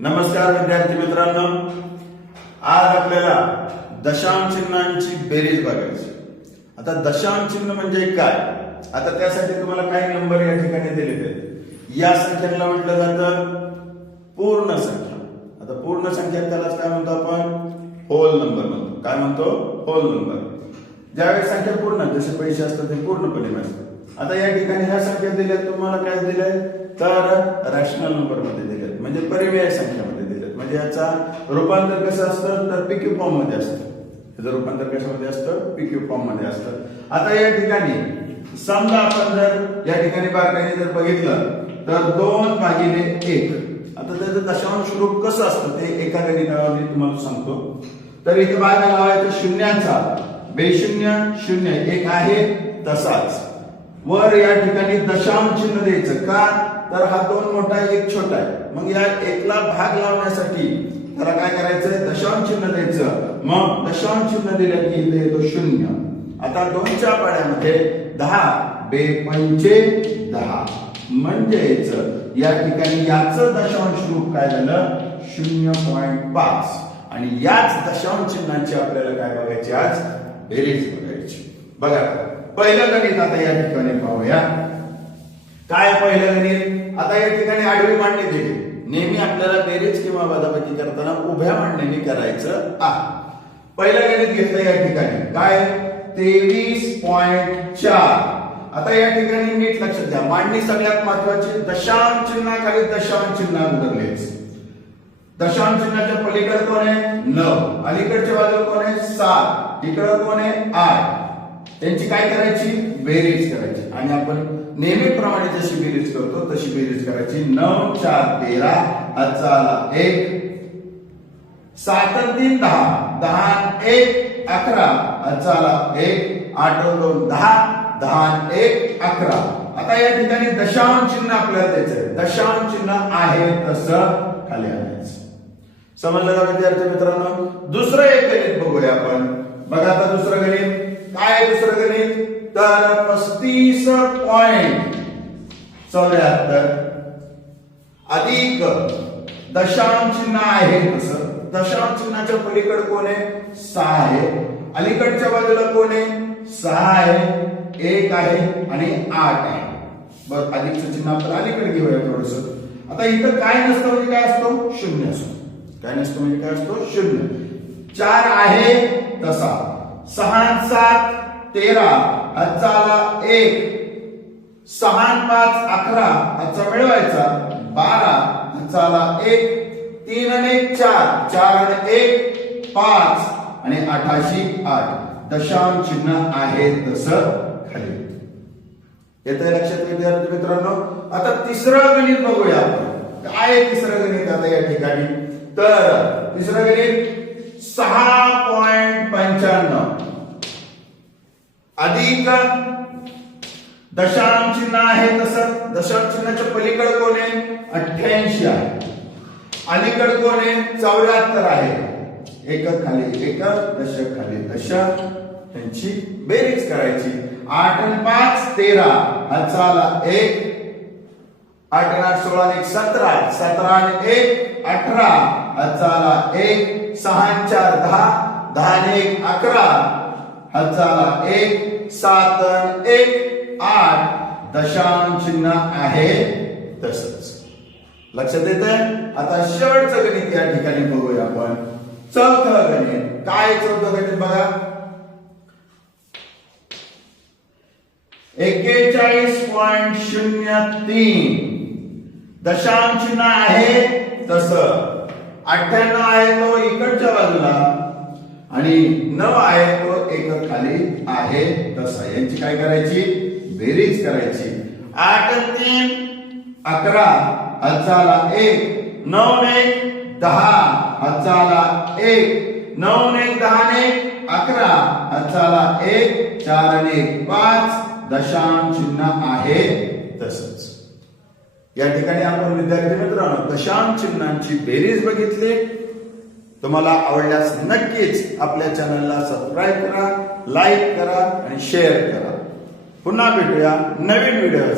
नमस्कार विद्यार्थी मित्रांनो. आज आपल्याला दशांश चिन्हांची बेरीज बघायची. आता दशांश चिन्ह म्हणजे काय? आता त्यासाठी तुम्हाला काही नंबर या ठिकाणी दिलेले आहेत. या संख्यांना म्हटलं जातं पूर्ण संख्या. आता पूर्ण संख्या त्यालाच काय म्हणतो आपण? होल नंबर म्हणतो. काय म्हणतो? होल नंबर ज्यावेळेस संख्या पूर्ण जसे पैसे असतात ते पूर्णपणे मिळतात. आता या ठिकाणी ह्या संख्या दिल्या तुम्हाला काय दिल्या तर रॅशनल नंबरमध्ये दिलेत म्हणजे परिमेय संख्यामध्ये दिलेत म्हणजे याचा रूपांतर कसं असतं? तर पिक्यू फॉर्ममध्ये असतं. त्याचं रूपांतर कशामध्ये असतं? पिक्यू फॉर्ममध्ये असतं. आता या ठिकाणी समजा आपण जर या ठिकाणी बारकाईने जर बघितलं तर दोन भागिले एक. आता त्याचं दशांश रूप कसं असतं? ते एका गणितावर तुम्हाला सांगतो. तर इथे भागा लावायचा शून्याचा. बेशून्य शून्य. एक आहे तसाच. वर या ठिकाणी दशांश चिन्ह द्यायचं. का? तर हा दोन मोठा आहे एक छोटा आहे. मग या एकला भाग लावण्यासाठी त्याला काय करायचं दशांश चिन्ह द्यायचं. मग दशांश चिन्ह दिलं की इथे येतो शून्य. आता दोनच्या पाड्यामध्ये दहा बे पंचे दहा. म्हणजेच या ठिकाणी याच दशांश रूप काय झालं? शून्य पॉईंट पाच. आणि याच दशांश चिन्हांची आपल्याला काय बघायची? आज बेरीज बघायची. बघा पहिलं गणित आता या ठिकाणी पाहूया. काय पहिलं गणित आता या ठिकाणी आडवी मांडणी दिली. नेहमी आपल्याला बेरीज किंवा वजाबाकी करताना उभ्या मांडणीने करायचं आहे. पहिलं गणित घेतलं या ठिकाणी. काय? तेवीस पॉइंट चार. आता या ठिकाणी नीट लक्षात घ्या. मांडणी सगळ्यात महत्वाची दशांश चिन्हाखाली दशांश चिन्ह उतरलेच दशांश चिन्हाच्या पलीकडे कोण आहे? नऊ. अलीकडच्या बाजूला कोण आहे? सात. इकडं कोण आहे? आठ. त्यांची काय करायची? बेरीज करायची. आणि आपण नेहमीप्रमाणे जशी बेरीज करतो तशी बेरीज करायची. नऊ चार तेरा आजचा आला एक. सात तीन दहा. दहा एक अकरा. आजचा आला एक. आठ दोन दहा. दहा एक अकरा. आता या ठिकाणी दशांश चिन्ह आपल्याला द्यायचं दशांश चिन्ह आहे तसं खाली आणायचं. समजलं का विद्यार्थी मित्रांनो? दुसरं एक गणित बघूया आपण. बघा आता दुसरं गणित. काय दुसरं गणित? तर पस्तीस पॉइंट चौऱ्याहत्तर. अधिक दशांश चिन्ह आहे तसं. दशांश चिन्हाच्या पलीकडे कोण आहे? सहा आहे. अलीकडच्या बाजूला कोण आहे? सहा आहे. एक आहे आणि आठ आहे. बरं अधिकचं चिन्ह आपण अलीकडे घेऊया थोडस. आता इथं काय नसतं म्हणजे काय असतो? शून्य असतो. काय नसतं म्हणजे काय असतो? शून्य. चार आहे तसा. सहा सात तेरा. आजचा आला एक सहा पाच अकरा आजचा मिळवायचा बारा आजचा आला एक तीन आणि एक चार चार आणि एक पाच आणि अठाशी आठ. दशांश चिन्ह आहे तसं खाली. येतंय लक्षात विद्यार्थी मित्रांनो? आता तिसरं गणित बघूया आपण. काय तिसरं गणित आता या ठिकाणी? तर तिसरं गणित सहा पॉइंट पंच्याण्णव. अधिक दशांश चिन्ह आहे तसं. दशांश चिन्हाच्या पलीकडे कोण आहे? अठ्ठ्याऐंशी आहे. अलीकडे कोण आहे? चौऱ्याहत्तर आहे. एक खाली एक दशक खाली. दशक त्यांची बेरीज करायची. आठ आणि पाच तेरा. आजचा एक आठ आणि सोळा आणि एक सतरा सतरा आणि एक अठरा. हजाला एक सहा चार दहा. दहा एक अकरा. हजाला एक सात एक आठ दशांश चिन्ह आहे तसंच. लक्षात येत आता शेवटचं गणित या ठिकाणी बघूया आपण. चौथं गणित. काय चौथं गणित बघा? एक्केचाळीस पॉइंट शून्य तीन. दशांश चिन्ह आहे तस. अठ्ठ्याण्णव आहे तो इकडच्या बाजूला. आणि नऊ आहे तो एक खाली आहे. तसा यांची काय करायची? बेरीज करायची. आठ तीन अकरा आजचा एक. नऊ ने एक दहा आजचा एक. नऊ ने एक दहा ने एक अकरा आजचा एक. चार आणि एक पाच. दशांश चिन्ह आहे. तसंच. या ठिकाणी आपण विद्यार्थी मित्रांनो दशांश चिन्हांची बेरीज बघितली. तुम्हाला आवडल्यास नक्कीच आपल्या चॅनलला सबस्क्राईब करा लाईक करा आणि शेअर करा. पुन्हा भेटूया नवीन व्हिडिओ